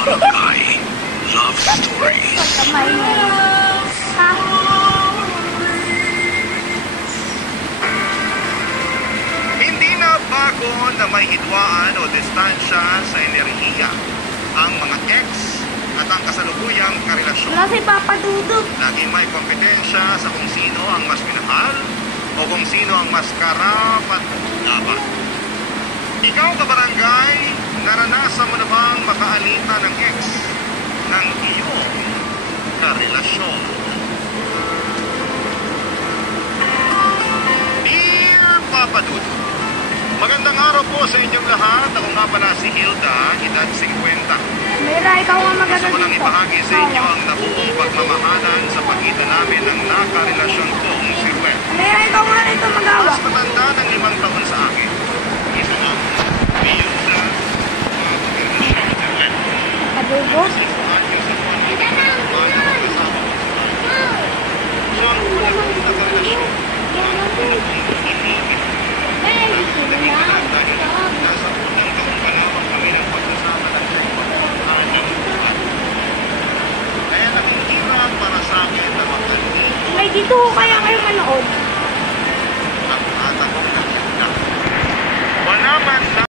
Barangay Love Stories. Pagkamay na. Ha? Hindi na bago na may hidwaan o distansya sa enerhiya ang mga ex at ang kasalukuyang karelasyon. Wala si Papa Dudut. Lagi may kompetensya sa kung sino ang mas minahal o kung sino ang mas karapat dapat. Ikaw, kabarangay, naranasan mo na bang makaalita ng ex ng iyong karelasyon? Dear Papa Dudut, magandang araw po sa inyong lahat. Ako nga pala si Hilda, edad 50. Mira, ikaw nga Gusto maganda ko lang dito. ibahagi sa inyo ang nabuong pagmamahalan sa pagitan namin ng nakarelasyon kong si Ruel. Mira, ikaw nga rito magawa. Mas matanda ng 5 taon sa akin. Ito ang biyuda mga pagrelasyon ni Ruel. Kadugos. At yung sa mga kasama ko. So ang unang nakarelasyon, ang unang inibig. Nasa unang taon pa lamang kami ng pagsasama ng anim buwan. Kaya nakikirap para sa akin na makalimutan. May dito kaya kayo manood.